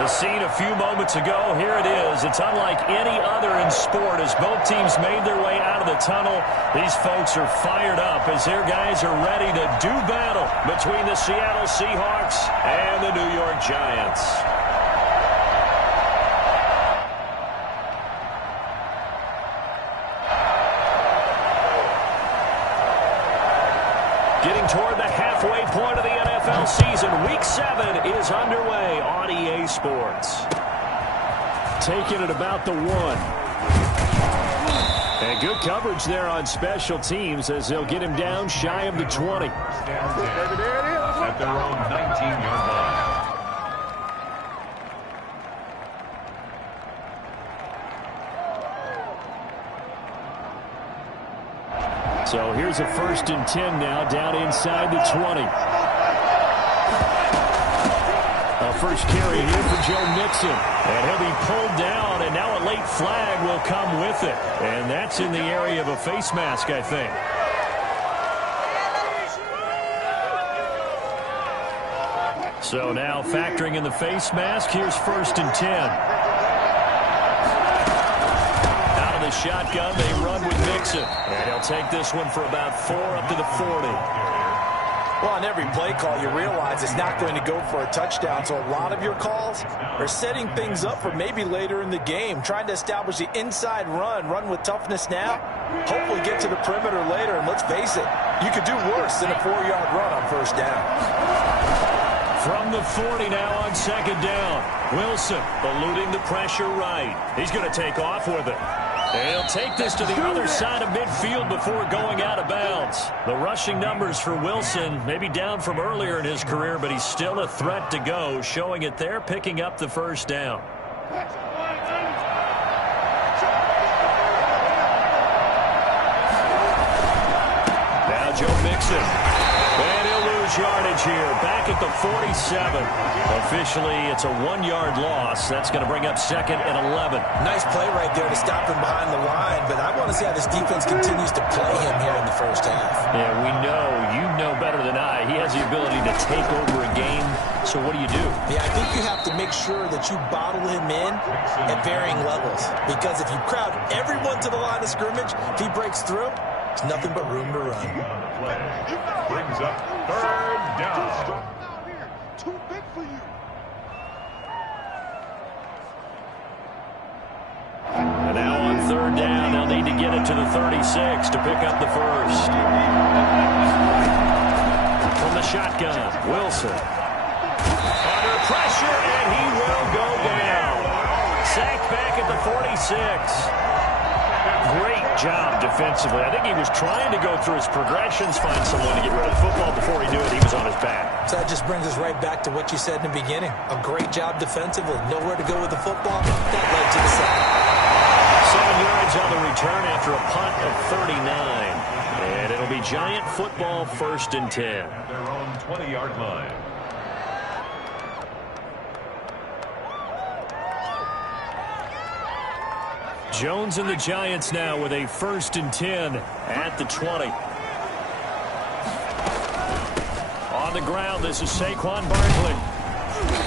The scene a few moments ago, here it is. It's unlike any other in sport as both teams made their way out of the tunnel. These folks are fired up as their guys are ready to do battle between the Seattle Seahawks and the New York Giants. Getting toward the halfway point of the NFL season. Week 7 is underway on EA Sports. Taking it about the 1. And good coverage there on special teams as they'll get him down shy of the 20. At their own 19-yard line. So here's a 1st and 10 now down inside the 20. A first carry here for Joe Mixon. And he'll be pulled down, and now a late flag will come with it. And that's in the area of a face mask, I think. So now factoring in the face mask, here's 1st and 10. Shotgun, they run with Mixon. And he'll take this one for about 4 up to the 40. Well, on every play call, you realize it's not going to go for a touchdown. So a lot of your calls are setting things up for maybe later in the game, trying to establish the inside run with toughness now, hopefully get to the perimeter later. And let's face it, you could do worse than a 4-yard run on 1st down. From the 40 now on 2nd down. Wilson eluding the pressure right. He's going to take off with it. He'll take this to the other side of midfield before going out of bounds. The rushing numbers for Wilson maybe down from earlier in his career, but he's still a threat to go, showing it there, picking up the 1st down. Now Joe Mixon. And he'll lose yardage here. Back at the 47. Officially, it's a 1-yard loss. That's going to bring up 2nd and 11. Nice play right there to stop him behind the line, but I want to see how this defense continues to play him here in the 1st half. Yeah, we know. You know better than I. He has the ability to take over a game. So what do you do? Yeah, I think you have to make sure that you bottle him in at varying levels, because if you crowd everyone to the line of scrimmage, if he breaks through, it's nothing but room to run. Brings up 3rd down. Too big for you. And now on 3rd down, they'll need to get it to the 36 to pick up the 1st. From the shotgun, Wilson. Under pressure, and he will go down. Sacked back at the 46. Great job defensively. I think he was trying to go through his progressions, find someone to get rid of the football. Before he knew it, he was on his back. So that just brings us right back to what you said in the beginning. A great job defensively. Nowhere to go with the football. That led to the sack. 7 yards on the return after a punt of 39. And it'll be Giant football, 1st and 10. Their own 20-yard line. Jones and the Giants now with a 1st and 10 at the 20. On the ground, this is Saquon Barkley.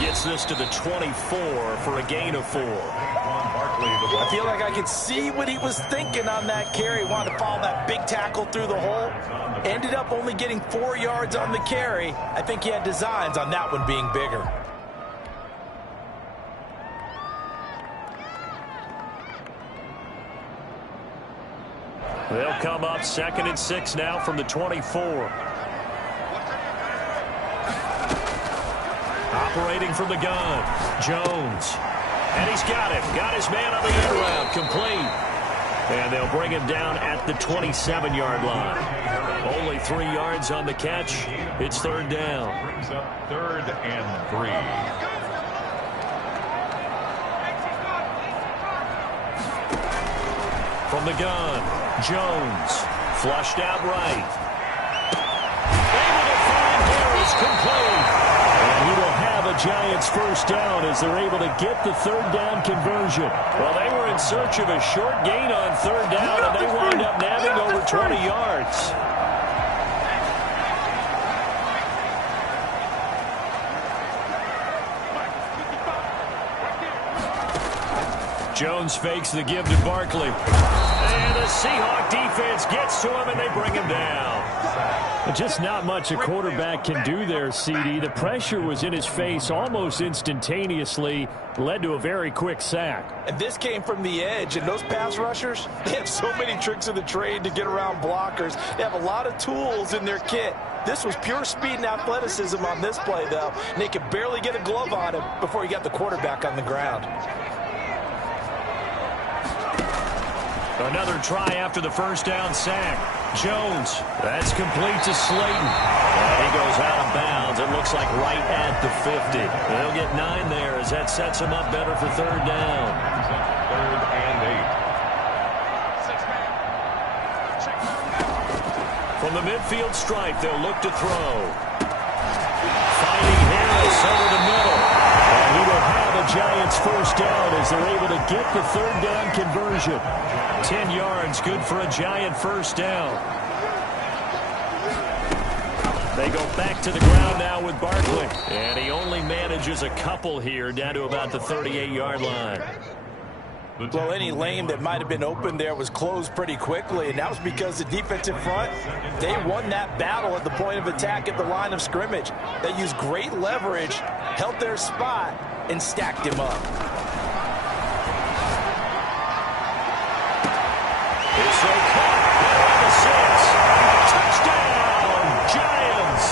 Gets this to the 24 for a gain of 4. I feel like I could see what he was thinking on that carry. Wanted to follow that big tackle through the hole. Ended up only getting 4 yards on the carry. I think he had designs on that one being bigger. They'll come up 2nd and 6 now from the 24. Operating from the gun, Jones. And he's got it. Got his man on the end route. Complete. And they'll bring him down at the 27-yard line. Only 3 yards on the catch. It's 3rd down. Brings up 3rd and 3. From the gun, Jones. Flushed out right. Able to find Harris, complete. And he will have a Giants 1st down as they're able to get the 3rd down conversion. Well, they were in search of a short gain on 3rd down, and they wound up nabbing over 20 yards. Jones fakes the give to Barkley. And the Seahawk defense gets to him, and they bring him down. Just not much a quarterback can do there, CD. The pressure was in his face almost instantaneously, led to a very quick sack. And this came from the edge, and those pass rushers, they have so many tricks of the trade to get around blockers. They have a lot of tools in their kit. This was pure speed and athleticism on this play, though, and they could barely get a glove on him before he got the quarterback on the ground. Another try after the first down sack. Jones, that's complete to Slayton. And he goes out of bounds. It looks like right at the 50. They'll get 9 there as that sets him up better for third down. Third and 8. From the midfield stripe, they'll look to throw. Finding Harris over the middle. And he will have a Giants first down as they're able to get the third down conversion. 10 yards, good for a Giant first down. They go back to the ground now with Barkley. And he only manages a couple here down to about the 38-yard line. Well, any lane that might have been open there was closed pretty quickly, and that was because the defensive front, they won that battle at the point of attack at the line of scrimmage. They used great leverage, held their spot, and stacked him up. It's okay. The 6. Touchdown, Giants.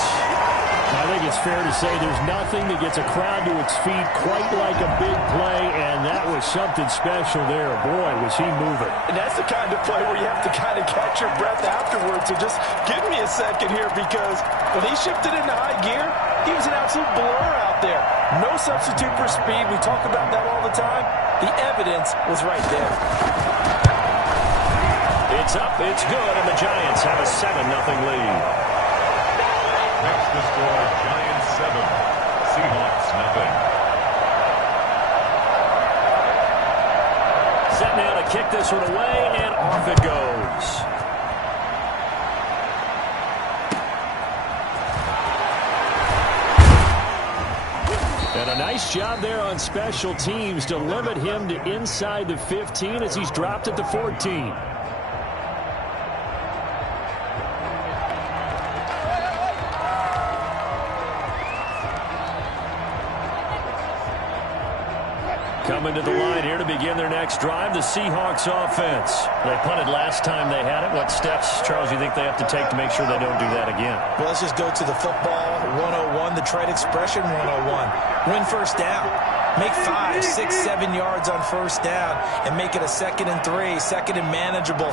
I think it's fair to say there's nothing that gets a crowd to its feet quite like a big play, and that was something special there. Boy, was he moving. And that's the kind of play where you have to kind of catch your breath afterwards. So just give me a second here, because when he shifted into high gear, he was an absolute blur out there. No substitute for speed. We talk about that all the time. The evidence was right there. It's up, it's good, and the Giants have a 7-0 lead. Next to score, Giants 7, Seahawks nothing. Set now to kick this one away, and off it goes. And a nice job there on special teams to limit him to inside the 15 as he's dropped at the 14. Coming to the line here to begin their next drive, the Seahawks offense. They punted last time they had it. What steps, Charles, you think they have to take to make sure they don't do that again? Well, let's just go to the football 101, the trade expression 101. Win first down. Make 5, 6, 7 yards on first down and make it a 2nd and 3, 2nd and manageable.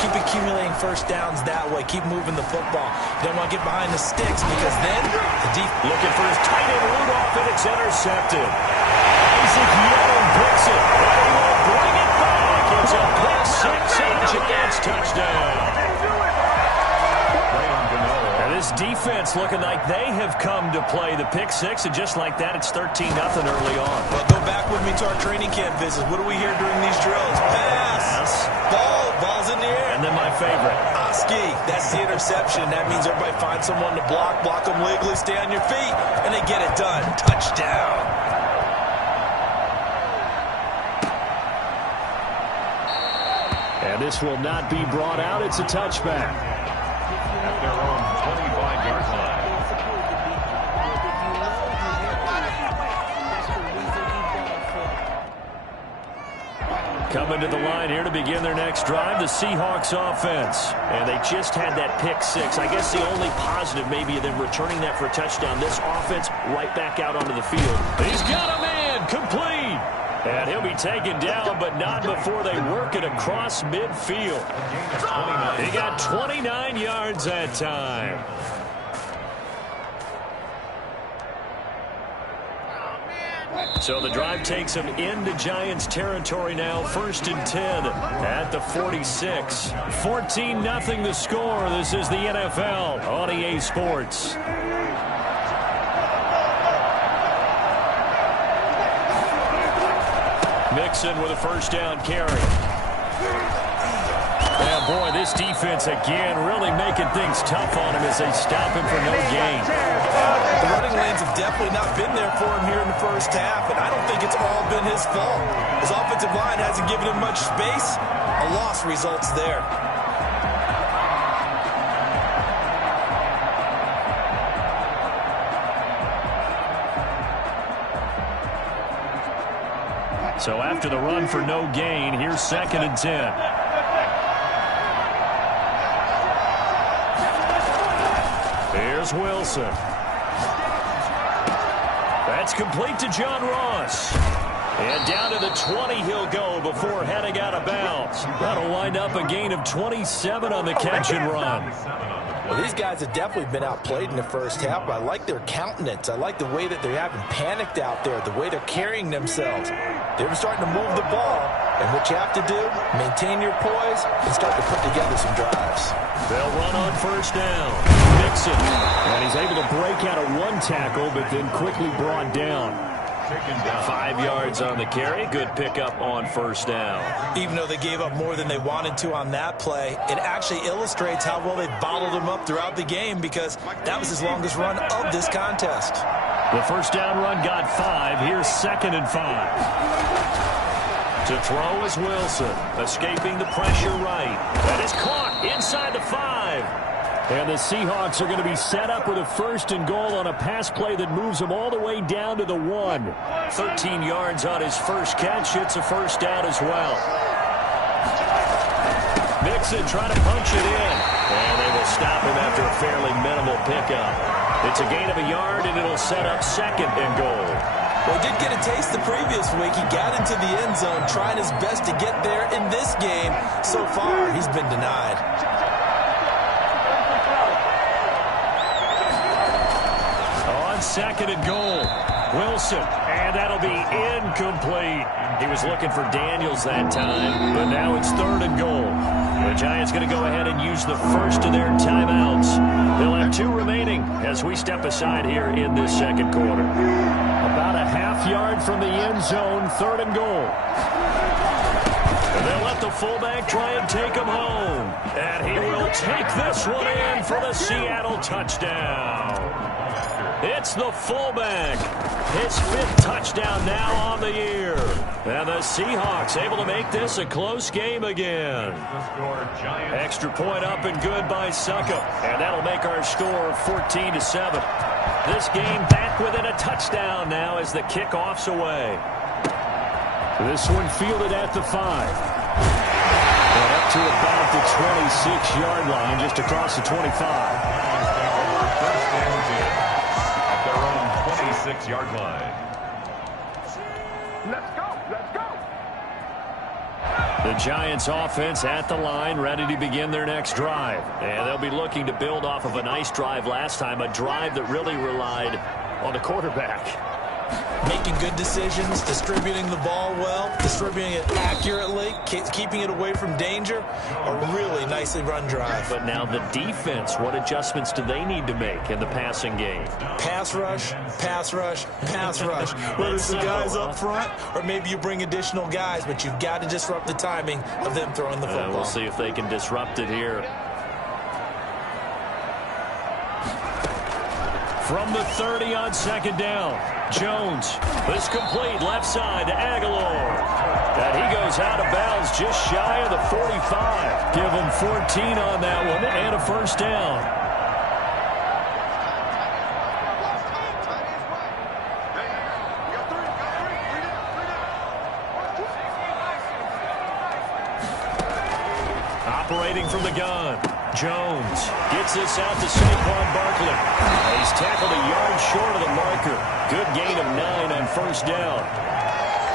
Keep accumulating first downs that way. Keep moving the football. You don't want to get behind the sticks, because then the deep. Looking for his tight end Rudolph, and it's intercepted. Isaac Young picks it, but he will bring it back. It's a pick 6 and a Giants touchdown. And this defense looking like they have come to play the pick 6, and just like that, it's 13-0 early on. Well, go back with me to our training camp visits. What do we hear during these drills? Pass. Ball's in the air. And then my favorite. Oski, that's the interception. That means everybody finds someone to block them legally, stay on your feet, and they get it done. Touchdown. And this will not be brought out. It's a touchback. At their own 25-yard line. Coming to the line here to begin their next drive, the Seahawks offense. And they just had that pick 6. I guess the only positive maybe of them returning that for a touchdown. This offense right back out onto the field. He's got a man, complete. And he'll be taken down, but not before they work it across midfield. He got 29 yards that time. So the drive takes him into Giants territory now. 1st and 10 at the 46. 14-0 the score. This is the NFL on EA Sports. Mixon with a first down carry. And boy, this defense again really making things tough on him as they stop him for no gain. The running lanes have definitely not been there for him here in the first half, and I don't think it's all been been his fault. His offensive line hasn't given him much space. A loss results there. So after the run for no gain, here's 2nd and 10. Here's Wilson. That's complete to John Ross. And down to the 20 he'll go before heading out of bounds. That'll wind up a gain of 27 on the catch and run. Well, these guys have definitely been outplayed in the first half, but I like their countenance. I like the way that they haven't panicked out there, the way they're carrying themselves. They're starting to move the ball, and what you have to do, maintain your poise and start to put together some drives. They'll run on 1st down. Mixon. And he's able to break out of one tackle, but then quickly brought down. 5 yards on the carry. Good pickup on 1st down. Even though they gave up more than they wanted to on that play, it actually illustrates how well they bottled him up throughout the game because that was his longest run of this contest. The 1st down run got 5. Here's 2nd and 5. To throw is Wilson. Escaping the pressure right. That is caught inside the 5. And the Seahawks are going to be set up with a 1st and goal on a pass play that moves them all the way down to the 1. 13 yards on his first catch. It's a 1st down as well. Mixon trying to punch it in. And they will stop him after a fairly minimal pickup. It's a gain of a yard, and it'll set up 2nd and goal. Well, he did get a taste the previous week. He got into the end zone, trying his best to get there in this game. So far, he's been denied. On 2nd and goal, Wilson, and that'll be incomplete. He was looking for Daniels that time, but now it's 3rd and goal. The Giants going to go ahead and use the first of their timeouts. They'll have 2 remaining as we step aside here in this 2nd quarter. About a half yard from the end zone, 3rd and goal. And they'll let the fullback try and take him home. And he will take this one in for the Seattle touchdown. It's the fullback. His 5th touchdown now on the year. And the Seahawks able to make this a close game again. Extra point up and good by Succop. And that'll make our score 14-7. This game back within a touchdown now as the kickoff's away. This one fielded at the 5. And up to about the 26-yard line, just across the 25. First and 10 at their own 26-yard line. Let's go. Let's go. The Giants offense at the line, ready to begin their next drive. And they'll be looking to build off of a nice drive last time, a drive that really relied on the quarterback. Making good decisions, distributing the ball well, distributing it accurately, keeping it away from danger. A really nicely run drive. But now the defense, what adjustments do they need to make in the passing game? Pass rush, pass rush, pass rush. Whether it's the guys up front or maybe you bring additional guys, but you've got to disrupt the timing of them throwing the football. We'll see if they can disrupt it here. From the 30 on 2nd down, Jones. This complete left side to Aguilar. And he goes out of bounds just shy of the 45. Give him 14 on that one and a 1st down. Operating from the gun. Jones gets this out to Saquon Barkley. He's tackled a yard short of the marker. Good gain of 9 on 1st down.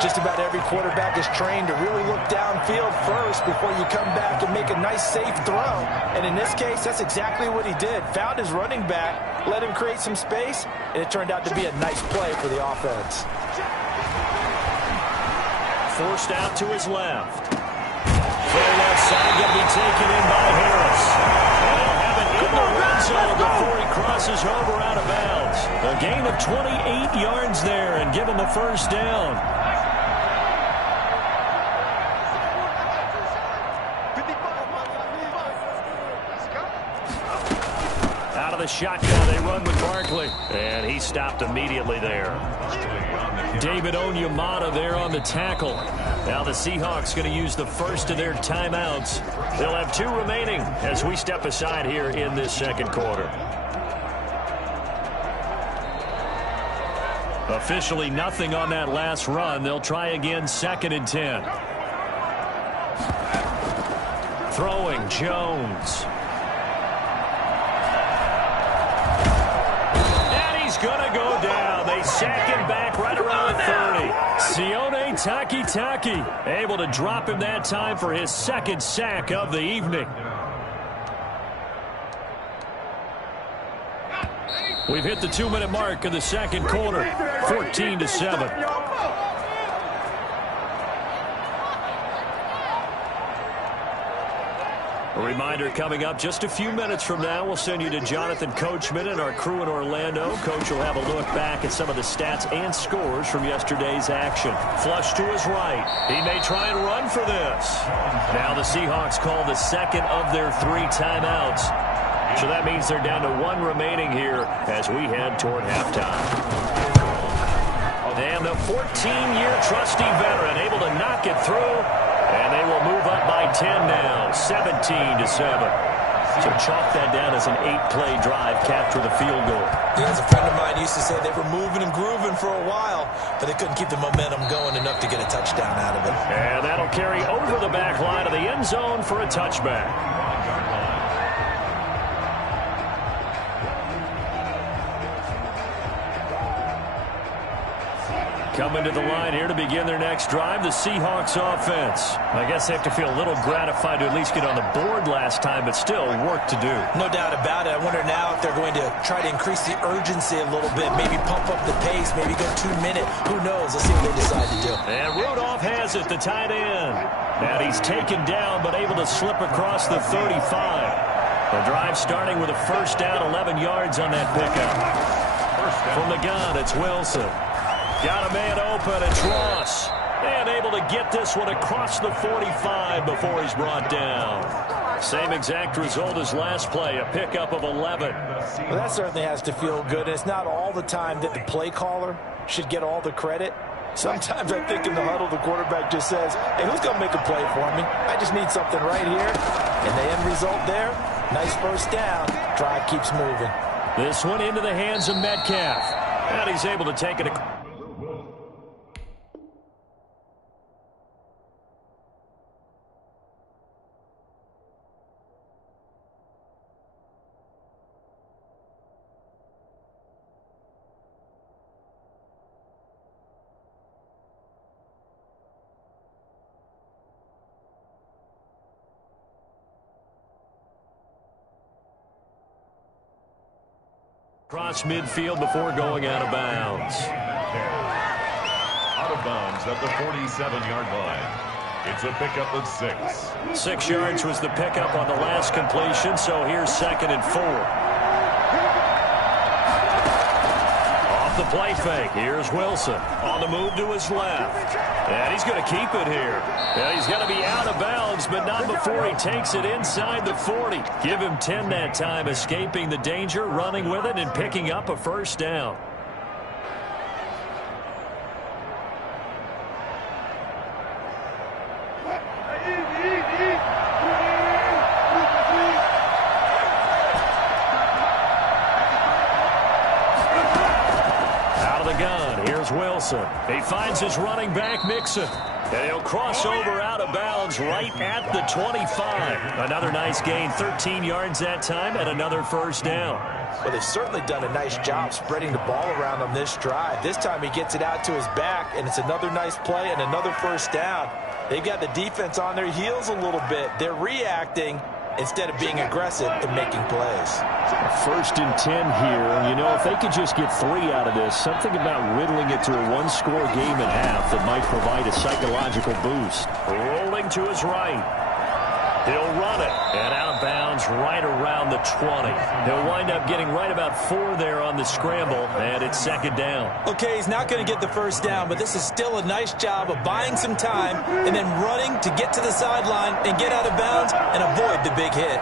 Just about every quarterback is trained to really look downfield first before you come back and make a nice, safe throw. And in this case, that's exactly what he did. Found his running back, let him create some space, and it turned out to be a nice play for the offense. Forced out to his left. Full left side going to be taken in by Harris. And they'll have it in the red zone before he crosses over out of bounds. A gain of 28 yards there and give him a 1st down. Out of the shotgun. They run with Barkley. And he stopped immediately there. David Onyemata there on the tackle. Now the Seahawks going to use the first of their timeouts. They'll have 2 remaining as we step aside here in this second quarter. Officially nothing on that last run. They'll try again, 2nd and 10. Throwing Jones. And he's going to go down. They sack him back right around the 30. Sione Takitaki able to drop him that time for his 2nd sack of the evening. We've hit the 2-minute mark of the second quarter, 14-7. A reminder coming up just a few minutes from now, we'll send you to Jonathan Coachman and our crew in Orlando. Coach will have a look back at some of the stats and scores from yesterday's action. Flush to his right. He may try and run for this. Now the Seahawks call the 2nd of their 3 timeouts. So that means they're down to 1 remaining here as we head toward halftime. And the 14-year trusty veteran able to knock it through. And they will move up by 10 now, 17-7. So chalk that down as an 8-play drive, capture the field goal. Yeah, as a friend of mine used to say, they were moving and grooving for a while, but they couldn't keep the momentum going enough to get a touchdown out of it. And that'll carry over the back line of the end zone for a touchback. Coming to the line here to begin their next drive, the Seahawks offense. I guess they have to feel a little gratified to at least get on the board last time, but still work to do. No doubt about it. I wonder now if they're going to try to increase the urgency a little bit, maybe pump up the pace, maybe go 2-minute. Who knows? Let's see what they decide to do. And Rudolph has it, the tight end. And he's taken down, but able to slip across the 35. The drive starting with a first down, 11 yards on that pickup. From the gun, it's Wilson. Got a man open, it's Ross. And able to get this one across the 45 before he's brought down. Same exact result as last play, a pickup of 11. Well, that certainly has to feel good. It's not all the time that the play caller should get all the credit. Sometimes I think in the huddle, the quarterback just says, hey, who's going to make a play for me? I just need something right here. And the end result there, nice first down. Drive keeps moving. This one into the hands of Metcalf. And he's able to take it. Across midfield before going out of bounds. Out of bounds at the 47-yard line. It's a pickup of 6. 6 yards was the pickup on the last completion, so here's 2nd and 4. Off the play fake, here's Wilson. On the move to his left. And he's going to keep it here. Yeah, he's got to be out of bounds, but not before he takes it inside the 40. Give him 10 that time, escaping the danger, running with it, and picking up a first down. Wilson. He finds his running back, Mixon. And he'll cross over out of bounds right at the 25. Another nice gain, 13 yards that time, and another first down. Well, they've certainly done a nice job spreading the ball around on this drive. This time he gets it out to his back, and it's another nice play and another first down. They've got the defense on their heels a little bit. They're reacting instead of being aggressive and making plays. 1st and 10 here, and you know, if they could just get 3 out of this, something about whittling it to a 1-score game at half that might provide a psychological boost. Rolling to his right. He'll run it, and out of bounds right around the 20. He'll wind up getting right about 4 there on the scramble, and it's 2nd down. Okay, he's not going to get the first down, but this is still a nice job of buying some time and then running to get to the sideline and get out of bounds and avoid the big hit.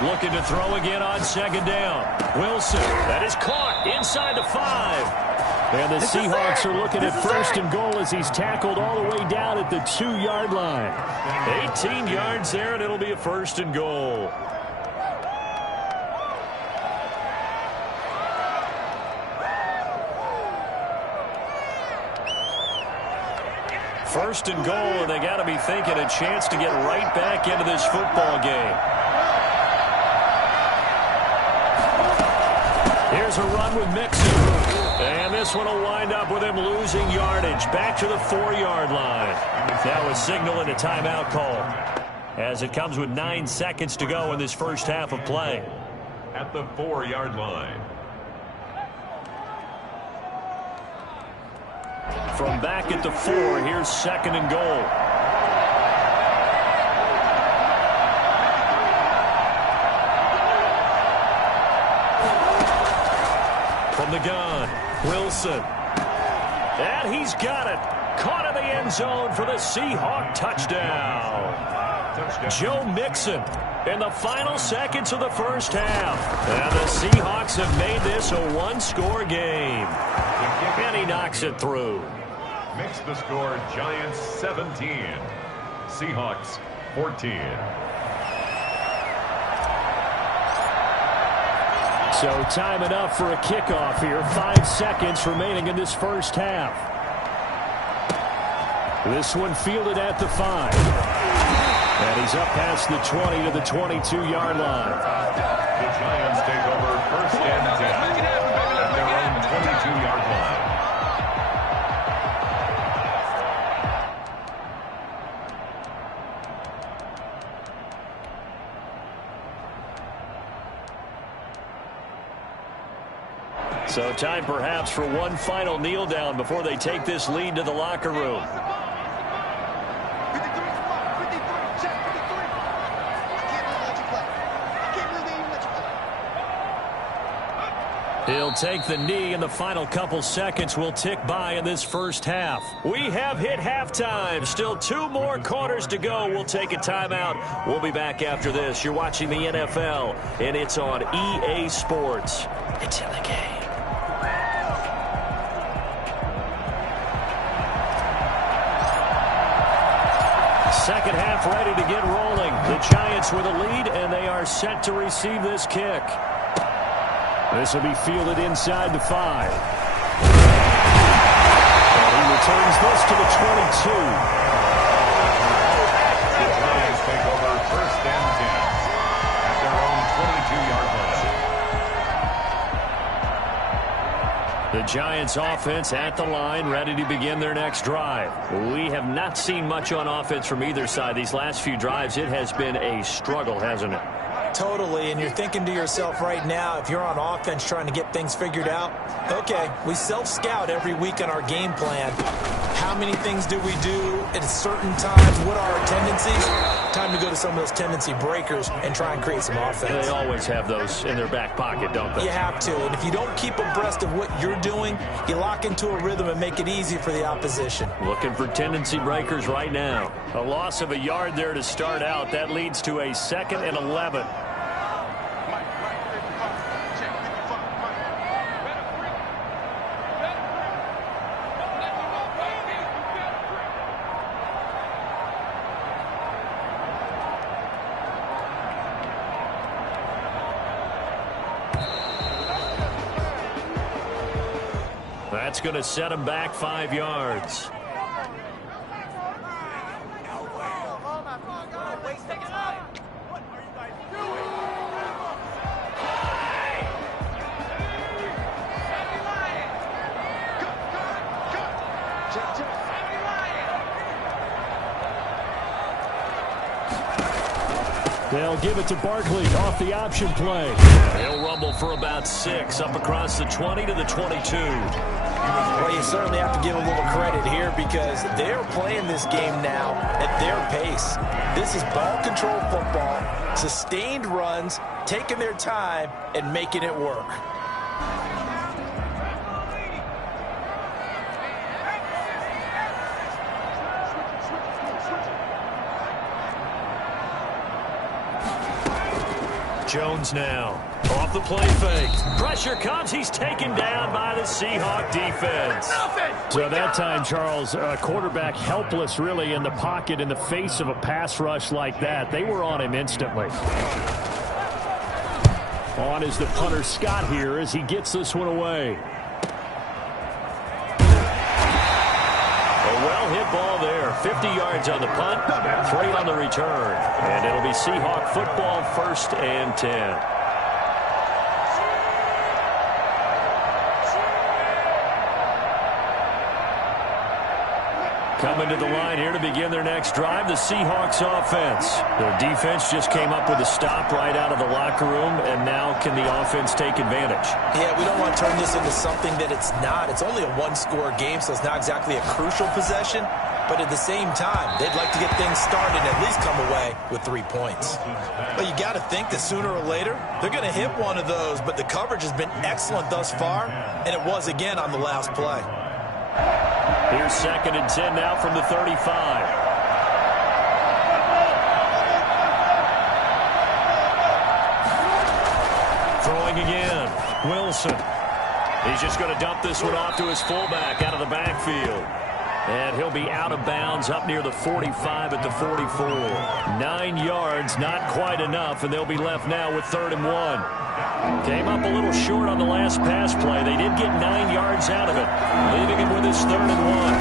Looking to throw again on second down. Wilson, that is caught inside the 5. And the Seahawks are looking at first and goal as he's tackled all the way down at the 2-yard line. 18 yards there, and it'll be a first and goal. First and goal, and they got to be thinking a chance to get right back into this football game. Here's a run with Mixon. And this one will wind up with him losing yardage back to the 4-yard line. That was signaling a timeout call as it comes with 9 seconds to go in this first half of play. At the 4-yard line. From back at the 4, here's second and goal. From the gun, Wilson. And he's got it. Caught in the end zone for the Seahawk touchdown. Joe Mixon in the final seconds of the first half. And the Seahawks have made this a one-score game. And he knocks it through. Makes the score Giants 17. Seahawks 14. So time enough for a kickoff here. 5 seconds remaining in this first half. This one fielded at the 5. And he's up past the 20 to the 22-yard line. The Giants take over first and 10 at their own 22-yard line. So time perhaps for one final kneel down before they take this lead to the locker room. 53, 53, check 53. I can't really let you play. I can't really even let you play. He'll take the knee, and the final couple seconds will tick by in this first half. We have hit halftime. Still 2 more quarters to go. We'll take a timeout. We'll be back after this. You're watching the NFL, and it's on EA Sports. It's in the game. Second half ready to get rolling. The Giants with a lead, and they are set to receive this kick. This will be fielded inside the 5. And he returns this to the 22. The Giants take over first and 10 at their own 22-yard line. The Giants offense at the line, ready to begin their next drive. We have not seen much on offense from either side. These last few drives, it has been a struggle, hasn't it? Totally, and you're thinking to yourself right now, if you're on offense trying to get things figured out, okay, we self-scout every week on our game plan. How many things do we do at certain times? What are our tendencies? Time to go to some of those tendency breakers and try and create some offense. They always have those in their back pocket, don't they? You have to, and if you don't keep abreast of what you're doing, you lock into a rhythm and make it easy for the opposition. Looking for tendency breakers right now. A loss of a yard there to start out. That leads to a 2nd and 11. That's going to set him back 5 yards. They'll give it to Barkley off the option play. He'll rumble for about 6 up across the 20 to the 22. Well, you certainly have to give a little credit here because they're playing this game now at their pace. This is ball control football, sustained runs, taking their time, and making it work. Jones now. Off the play fake. Pressure comes. He's taken down by the Seahawk defense. So that time, Charles, quarterback helpless really in the pocket in the face of a pass rush like that. They were on him instantly. On is the punter Scott here as he gets this one away. A well-hit ball there. 50 yards on the punt, 3 on the return. And it'll be Seahawk football, 1st and 10. Coming to the line here to begin their next drive, the Seahawks offense. Their defense just came up with a stop right out of the locker room, and now can the offense take advantage? Yeah, we don't want to turn this into something that it's not. It's only a one-score game, so it's not exactly a crucial possession. But at the same time, they'd like to get things started and at least come away with 3 points. But you got to think that sooner or later, they're going to hit one of those. But the coverage has been excellent thus far, and it was again on the last play. Here's 2nd and 10 now from the 35. Throwing again. Wilson. He's just going to dump this one off to his fullback out of the backfield. And he'll be out of bounds up near the 45 at the 44. 9 yards, not quite enough, and they'll be left now with 3rd and 1. Came up a little short on the last pass play. They did get 9 yards out of it, leaving him with his 3rd and 1.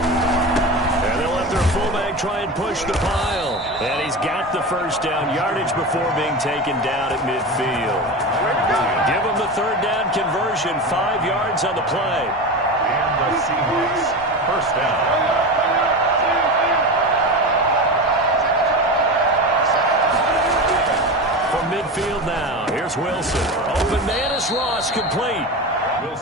And they'll let their fullback try and push the pile. And he's got the 1st down yardage before being taken down at midfield. Give him the 3rd down conversion, 5 yards on the play. And the Seahawks, 1st down. Midfield now. Here's Wilson. Open man is Ross, complete.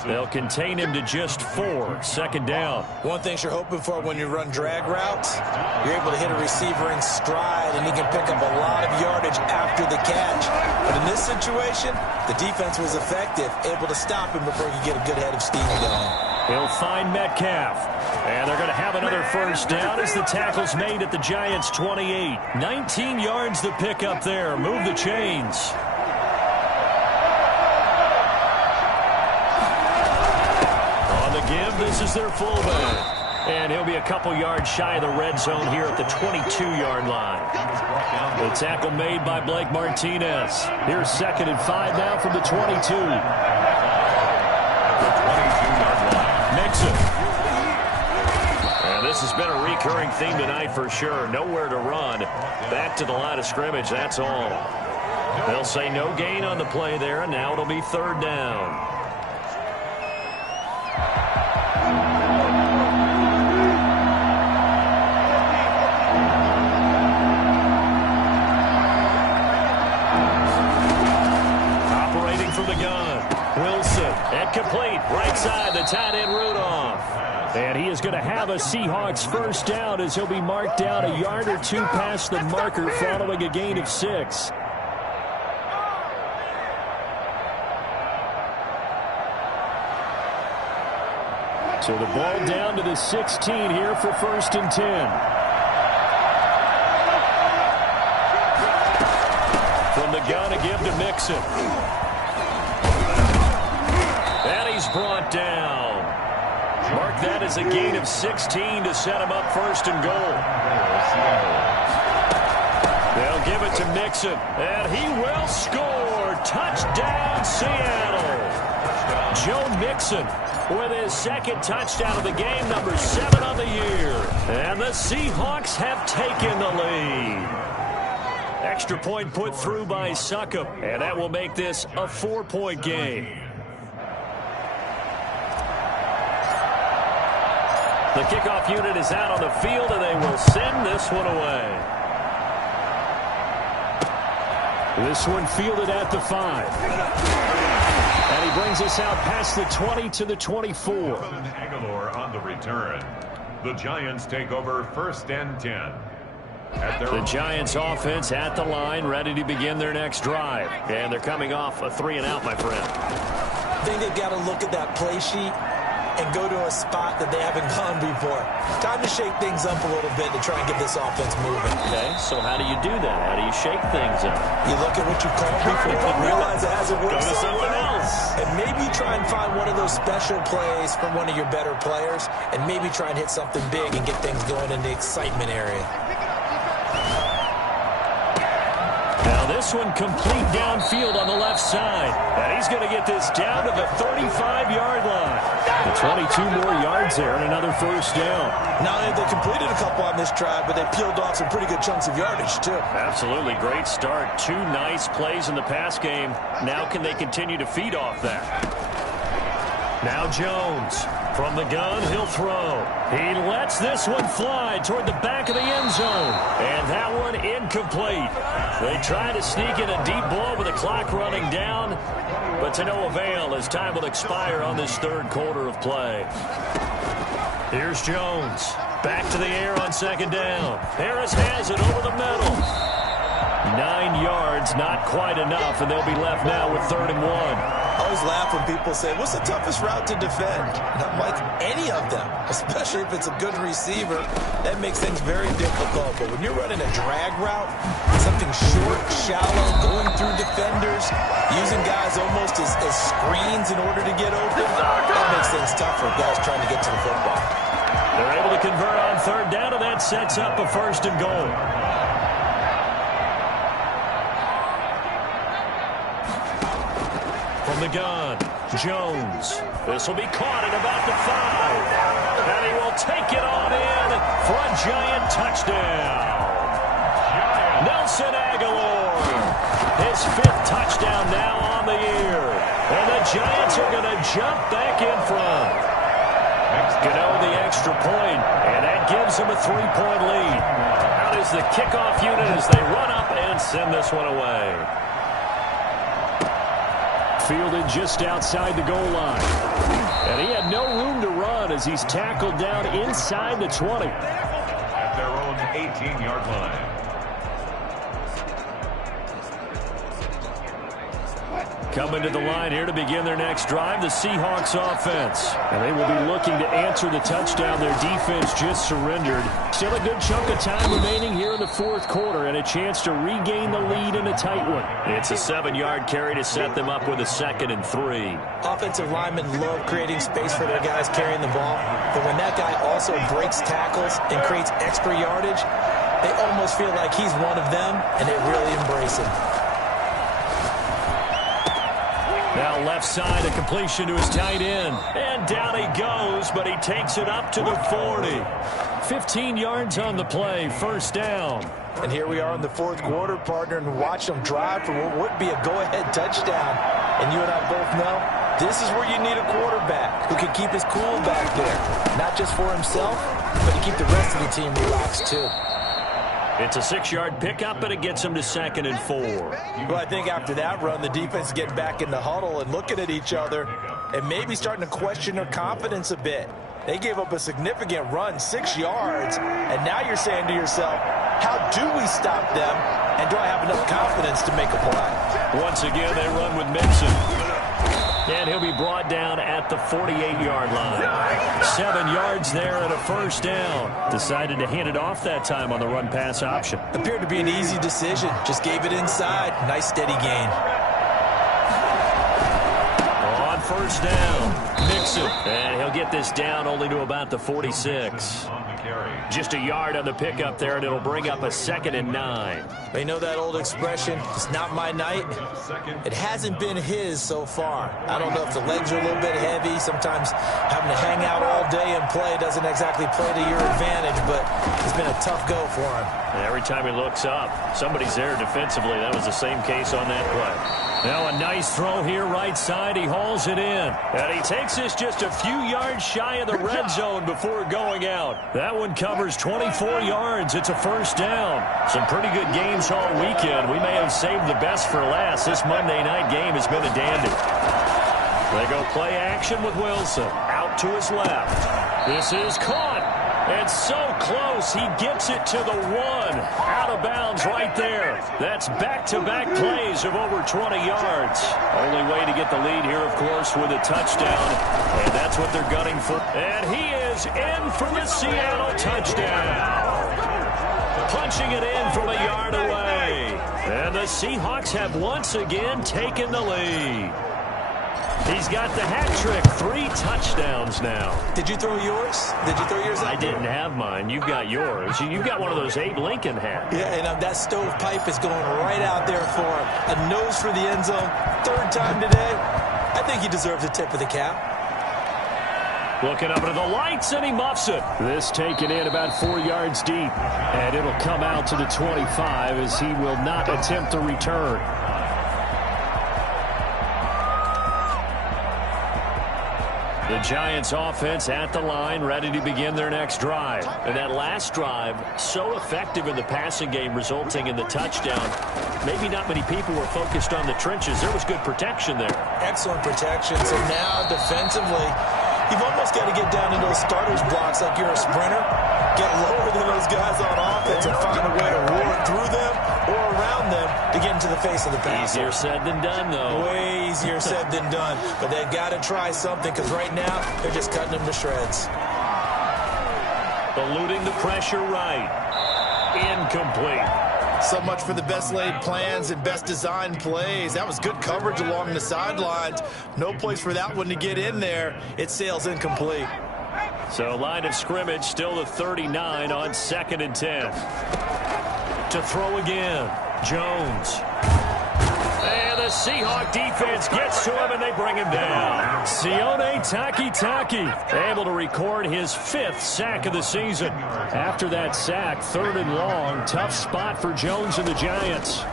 They'll contain him to just 4. 2nd down. One thing you're hoping for when you run drag routes, you're able to hit a receiver in stride, and he can pick up a lot of yardage after the catch. But in this situation, the defense was effective, able to stop him before he could get a good head of steam going. He'll find Metcalf. And they're going to have another 1st down as the tackle's made at the Giants' 28. 19 yards the pick up there. Move the chains. On the give, this is their fullback. And he'll be a couple yards shy of the red zone here at the 22-yard line. The tackle made by Blake Martinez. Here's 2nd and 5 now from the 22. Mixon. And this has been a recurring theme tonight for sure. Nowhere to run. Back to the line of scrimmage, that's all. They'll say no gain on the play there, and now it'll be 3rd down. Operating from the gun. Wilson, and complete. Right side, the tight end Rudolph. And he is going to have a Seahawks 1st down as he'll be marked down a yard or 2 past the marker following a gain of 6. So the ball down to the 16 here for 1st and 10. From the gun, a give to Mixon. And he's brought down. Mark that as a gain of 16 to set him up 1st and goal. They'll give it to Mixon, and he will score. Touchdown, Seattle. Joe Mixon with his 2nd touchdown of the game, number 7 on the year. And the Seahawks have taken the lead. Extra point put through by Succop, and that will make this a 4-point game. The kickoff unit is out on the field, and they will send this one away. This one fielded at the 5. And he brings us out past the 20 to the 24. Aguilar on the return. The Giants take over 1st and 10. The Giants offense at the line, ready to begin their next drive. And they're coming off a 3-and-out, my friend. I think they've got to look at that play sheet and go to a spot that they haven't gone before. Time to shake things up a little bit to try and get this offense moving. Okay, so how do you do that? How do you shake things up? You look at what you called before and realize it hasn't worked. Go to something else. And maybe try and find one of those special plays from one of your better players, and maybe try and hit something big and get things going in the excitement area. Now this one complete downfield on the left side. And he's going to get this down to the 35-yard line. 22 more yards there and another first down. Not only they completed a couple on this drive, but they peeled off some pretty good chunks of yardage, too. Absolutely great start. 2 nice plays in the pass game. Now can they continue to feed off that? Now Jones. From the gun, he'll throw. He lets this one fly toward the back of the end zone. And that one incomplete. They try to sneak in a deep ball with the clock running down, but to no avail as time will expire on this third quarter of play. Here's Jones. Back to the air on second down. Harris has it over the middle. 9 yards, not quite enough, and they'll be left now with 3rd and 1. I always laugh when people say, what's the toughest route to defend? And I'm like, any of them, especially if it's a good receiver. That makes things very difficult. But when you're running a drag route, something short, shallow, going through defenders, using guys almost as screens in order to get open, that makes things tough for guys trying to get to the football. They're able to convert on 3rd down, and that sets up a 1st and goal. From the gun, Jones. This will be caught at about the 5. And he will take it on in for a giant touchdown. Nelson Aguilar. His 5th touchdown now on the year. And the Giants are going to jump back in front. Get over the extra point, and that gives them a 3-point lead. Out is the kickoff unit as they run up and send this one away. Fielded just outside the goal line. And he had no room to run as he's tackled down inside the 20. At their own 18-yard line. Coming to the line here to begin their next drive, the Seahawks offense. And they will be looking to answer the touchdown their defense just surrendered. Still a good chunk of time remaining here in the 4th quarter and a chance to regain the lead in a tight one. It's a 7-yard carry to set them up with a 2nd and 3. Offensive linemen love creating space for their guys carrying the ball. But when that guy also breaks tackles and creates extra yardage, they almost feel like he's one of them, and they really embrace him. Now left side, a completion to his tight end. And down he goes, but he takes it up to the 40. 15 yards on the play, 1st down. And here we are in the 4th quarter, partner, and watch them drive for what would be a go-ahead touchdown. And you and I both know this is where you need a quarterback who can keep his cool back there. Not just for himself, but to keep the rest of the team relaxed too. It's a 6-yard pickup, and it gets him to 2nd and 4. Well, I think after that run, the defense is getting back in the huddle and looking at each other and maybe starting to question their confidence a bit. They gave up a significant run, 6 yards, and now you're saying to yourself, how do we stop them, and do I have enough confidence to make a play? Once again, they run with Mixon. And he'll be brought down at the 48-yard line. 7 yards there and a 1st down. Decided to hand it off that time on the run-pass option. Appeared to be an easy decision. Just gave it inside. Nice steady gain. On 1st down, Mixon. And he'll get this down only to about the 46. Just a yard on the pickup there, and it'll bring up a 2nd and 9. They know that old expression, it's not my night. It hasn't been his so far. I don't know if the legs are a little bit heavy. Sometimes having to hang out all day and play doesn't exactly play to your advantage, but it's been a tough go for him. And every time he looks up, somebody's there defensively. That was the same case on that play. Now a nice throw here right side. He hauls it in. And he takes this just a few yards shy of the red zone before going out. That one covers 24 yards. It's a 1st down. Some pretty good games all weekend. We may have saved the best for last. This Monday night game has been a dandy. They go play action with Wilson. Out to his left. This is caught. And so close, he gets it to the 1. Out of bounds right there. That's back-to-back plays of over 20 yards. Only way to get the lead here, of course, with a touchdown. And that's what they're gunning for. And he is in for the Seattle touchdown. Punching it in from a yard away. And the Seahawks have once again taken the lead. He's got the hat trick. 3 touchdowns now. Did you throw yours? Did you throw yours out? I didn't have mine. You've got yours. You've got one of those Abe Lincoln hats. Yeah, and that stovepipe is going right out there for a nose for the end zone. 3rd time today. I think he deserves a tip of the cap. Looking up into the lights, and he muffs it. This taken in about 4 yards deep. And it'll come out to the 25 as he will not attempt the return. The Giants offense at the line, ready to begin their next drive. And that last drive, so effective in the passing game, resulting in the touchdown. Maybe not many people were focused on the trenches. There was good protection there. Excellent protection. So now defensively, you've almost got to get down into those starters blocks like you're a sprinter. Get lower than those guys on offense and find a way to roar through them or around them to get into the face of the passer. Easier said than done, though. Way easier said than done. But they've got to try something because right now they're just cutting them to shreds. Eluding the pressure right. Incomplete. So much for the best laid plans and best designed plays. That was good coverage along the sidelines. No place for that one to get in there. It sails incomplete. So line of scrimmage still the 39 on 2nd and 10. To throw again. Jones. And the Seahawk defense gets to him and they bring him down. Sione Takitaki able to record his 5th sack of the season. After that sack, 3rd and long. Tough spot for Jones and the Giants.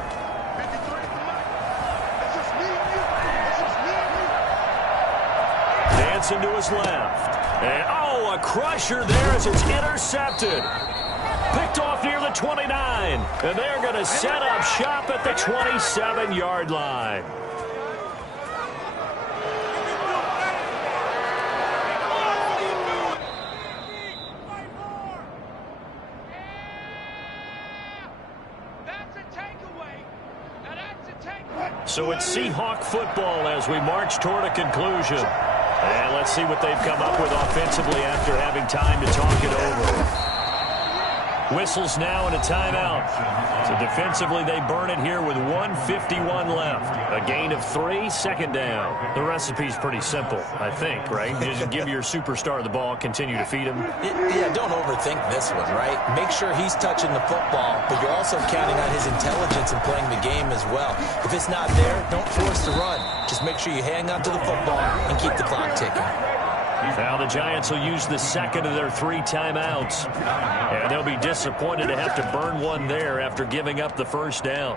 Dancing to his left. And, a crusher there as it's intercepted. Picked off near the 29. And they're going to set up shop at the 27-yard line. So it's Seahawk football as we march toward a conclusion. And let's see what they've come up with offensively after having time to talk it over. Whistles now and a timeout. So defensively, they burn it here with 1:51 left. A gain of 3, 2nd down. The recipe's pretty simple, I think, right? You just give your superstar the ball, continue to feed him. Yeah, don't overthink this one, right? Make sure he's touching the football, but you're also counting on his intelligence and playing the game as well. If it's not there, don't force the run. Just make sure you hang on to the football and keep the clock ticking. Now the Giants will use the 2nd of their 3 timeouts. And they'll be disappointed to have to burn one there after giving up the 1st down.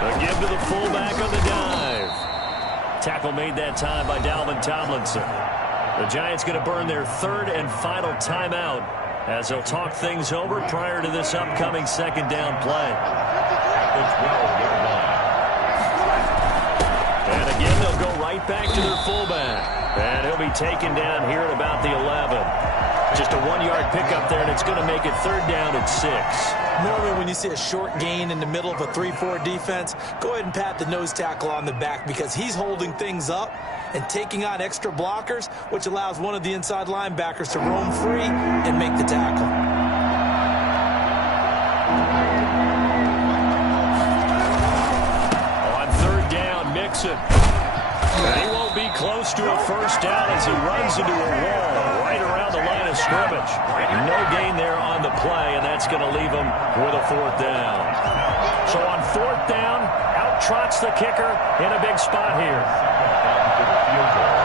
A give to the fullback on the dive. Tackle made that time by Dalvin Tomlinson. The Giants going to burn their 3rd and final timeout as they'll talk things over prior to this upcoming 2nd down play. And again, they'll go right back to their fullback. And he'll be taken down here at about the 11. Just a 1-yard pickup there, and it's going to make it 3rd down at 6. Normally, when you see a short gain in the middle of a 3-4 defense, go ahead and pat the nose tackle on the back because he's holding things up and taking on extra blockers, which allows one of the inside linebackers to roam free and make the tackle. On 3rd down, Mixon. And he won't be close to a 1st down as he runs into a wall right around the line of scrimmage. No gain there on the play, and that's going to leave him with a 4th down. So on 4th down, out trots the kicker in a big spot here. To the field goal,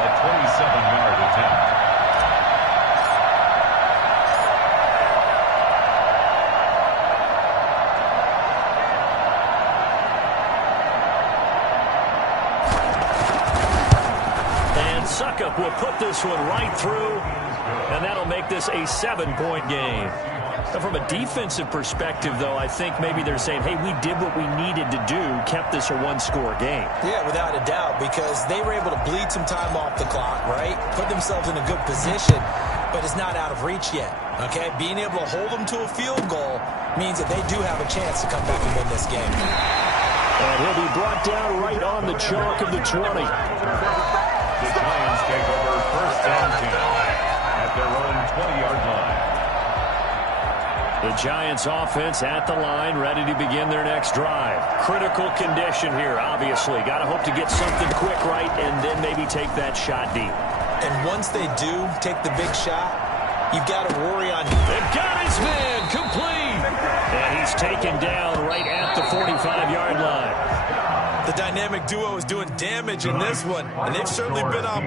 a 27-yard attempt. Suckup will put this one right through, and that'll make this a 7-point game. From a defensive perspective, though, I think maybe they're saying, hey, we did what we needed to do, kept this a one-score game. Yeah, without a doubt, because they were able to bleed some time off the clock, right? Put themselves in a good position, but it's not out of reach yet, okay? Being able to hold them to a field goal means that they do have a chance to come back and win this game. And he'll be brought down right on the chalk of the 20. The Giants take over first and 10 at their own 20-yard line. The Giants offense at the line, ready to begin their next drive. Critical condition here, obviously. Got to hope to get something quick right and then maybe take that shot deep. And once they do take the big shot, you've got to worry on... They've got his man, complete! And he's taken down right at the 45-yard line. The dynamic duo is doing damage in this one, and they've certainly been on